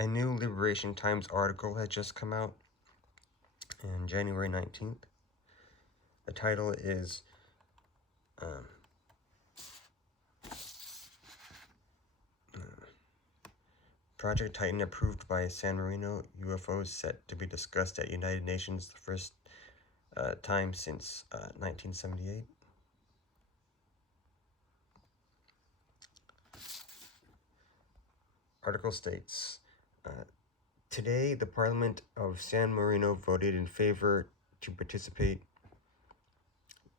A new Liberation Times article had just come out on January 19th. The title is Project Titan approved by San Marino, UFOs set to be discussed at United Nations the first time since 1978. Article states, today the Parliament of San Marino voted in favor to participate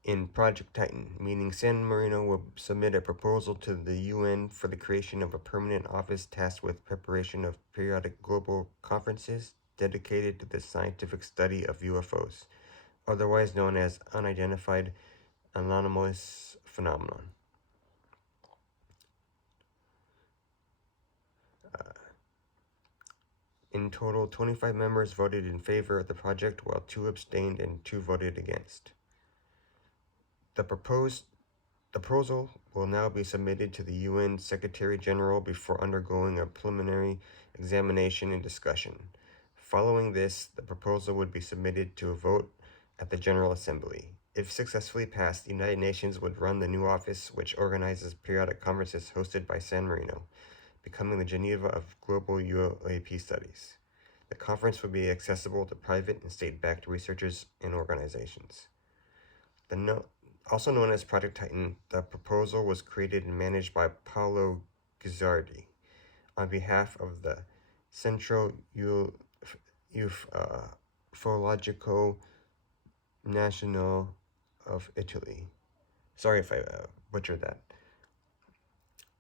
in Project Titan, meaning San Marino will submit a proposal to the UN for the creation of a permanent office tasked with preparation of periodic global conferences dedicated to the scientific study of UFOs, otherwise known as Unidentified Anomalous Phenomena. In total, 25 members voted in favor of the project, while 2 abstained and 2 voted against. The proposal will now be submitted to the UN Secretary-General before undergoing a preliminary examination and discussion. Following this, the proposal would be submitted to a vote at the General Assembly. If successfully passed, the United Nations would run the new office, which organizes periodic conferences hosted by San Marino, becoming the Geneva of global UAP studies. The conference would be accessible to private and state-backed researchers and organizations. Also known as Project Titan, the proposal was created and managed by Paolo Guzzardi on behalf of the Centro Ufologico Nacional of Italy. Sorry if I butchered that.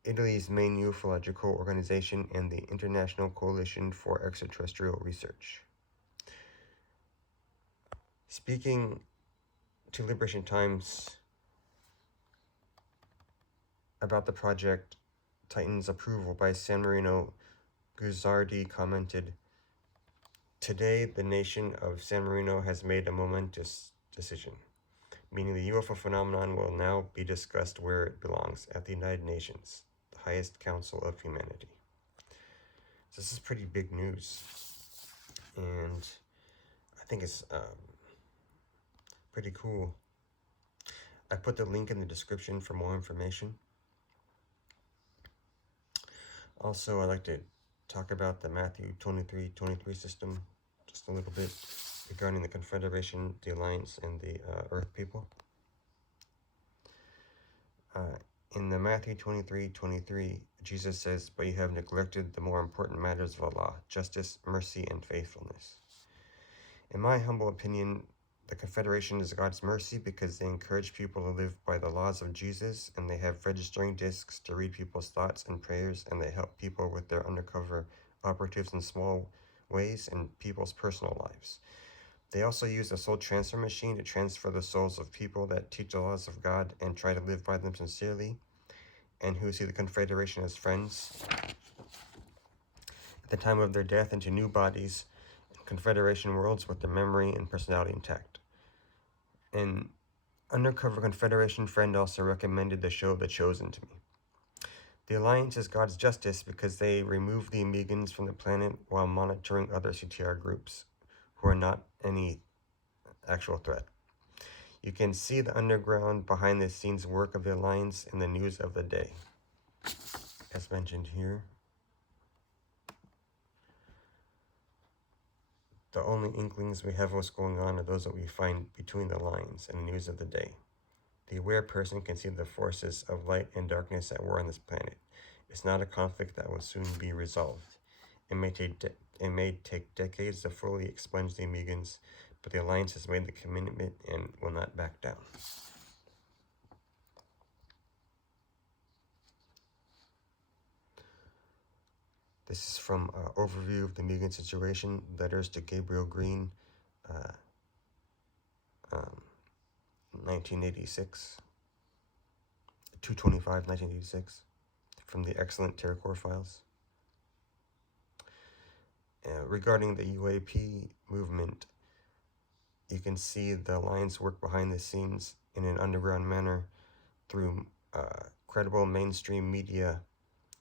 Italy's main ufological organization and the International Coalition for Extraterrestrial Research. Speaking to Liberation Times about the Project Titan's approval by San Marino, Guzzardi commented, "Today, the nation of San Marino has made a momentous decision, meaning the UFO phenomenon will now be discussed where it belongs, at the United Nations, the highest council of humanity." So this is pretty big news, and I think it's pretty cool. I put the link in the description for more information. Also, I'd like to talk about the Matthew 23:23 system just a little bit regarding the Confederation, the Alliance, and the Earth people. In the Matthew 23:23, Jesus says, "But you have neglected the more important matters of Allah, justice, mercy, and faithfulness." In my humble opinion, the Confederation is God's mercy because they encourage people to live by the laws of Jesus, and they have registering discs to read people's thoughts and prayers, and they help people with their undercover operatives in small ways in people's personal lives. They also use a soul transfer machine to transfer the souls of people that teach the laws of God and try to live by them sincerely, and who see the Confederation as friends at the time of their death, into new bodies and Confederation worlds with their memory and personality intact. An undercover Confederation friend also recommended the show The Chosen to me. The Alliance is God's justice because they remove the Amegans from the planet while monitoring other CTR groups who are not any actual threat. You can see the underground, behind-the-scenes work of the Alliance in the news of the day, as mentioned here. The only inklings we have of what's going on are those that we find between the lines in the news of the day. The aware person can see the forces of light and darkness at war on this planet. It's not a conflict that will soon be resolved. It may take decades to fully expunge the Amegans, but the Alliance has made the commitment and will not back down. This is from Overview of the Amegan Situation, Letters to Gabriel Green, 1986, 2/25, 1986, from the excellent TerraCore files. Regarding the UAP movement, you can see the Alliance work behind the scenes in an underground manner through credible mainstream media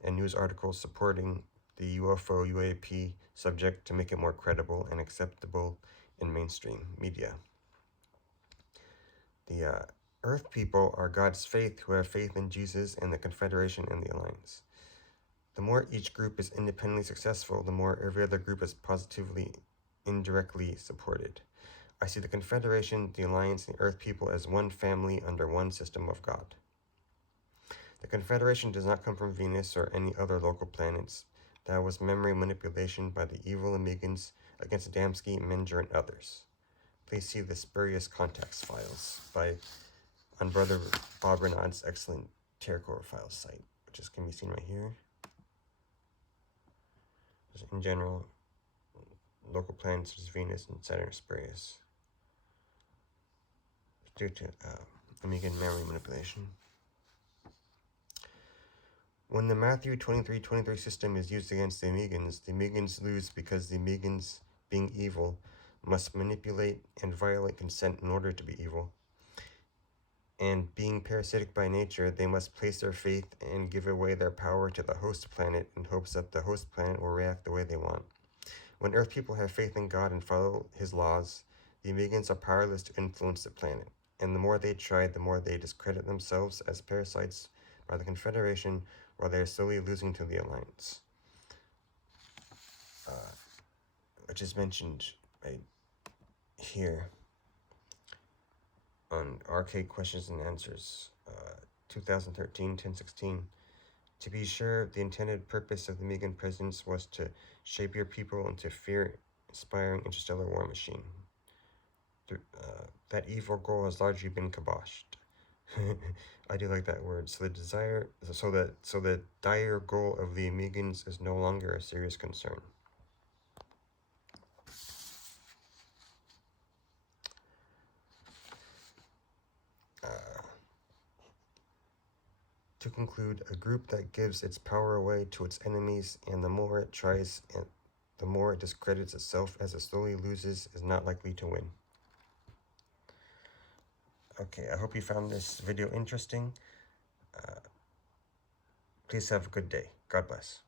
and news articles supporting the UFO UAP subject to make it more credible and acceptable in mainstream media. The Earth people are God's faith who have faith in Jesus and the Confederation and the Alliance. The more each group is independently successful, the more every other group is positively, indirectly supported. I see the Confederation, the Alliance, and the Earth people as one family under one system of God. The Confederation does not come from Venus or any other local planets. That was memory manipulation by the evil Amigans against Adamski, Menger, and others. Please see the spurious contacts files on Brother Bob Renaud's excellent Terracore files site, which can be seen right here. In general, local planets such as Venus and Saturn are spurious due to Amigan memory manipulation. When the Matthew 23:23 system is used against the Amigans lose because the Amigans, being evil, must manipulate and violate consent in order to be evil. And being parasitic by nature, they must place their faith and give away their power to the host planet in hopes that the host planet will react the way they want. When Earth people have faith in God and follow His laws, the Amigans are powerless to influence the planet. And the more they try, the more they discredit themselves as parasites by the Confederation, while they are slowly losing to the Alliance. Which is mentioned right here on RK Questions and Answers, 2013, 1016. To be sure, the intended purpose of the Amigan presence was to shape your people into fear-inspiring interstellar war machine. That evil goal has largely been kiboshed. I do like that word. So the dire goal of the Amigans is no longer a serious concern. To conclude, a group that gives its power away to its enemies, and the more it tries, and the more it discredits itself as it slowly loses, is not likely to win. Okay, I hope you found this video interesting. Please have a good day. God bless.